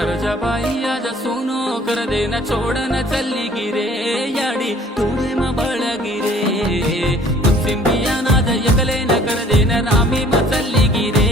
सरजाबाई आज सोनो कर देना छोड़न चली गिरे याडी थोड़े म बळ गिरे सिंबिया नाज यगले न कर देना रामी म चली गिरे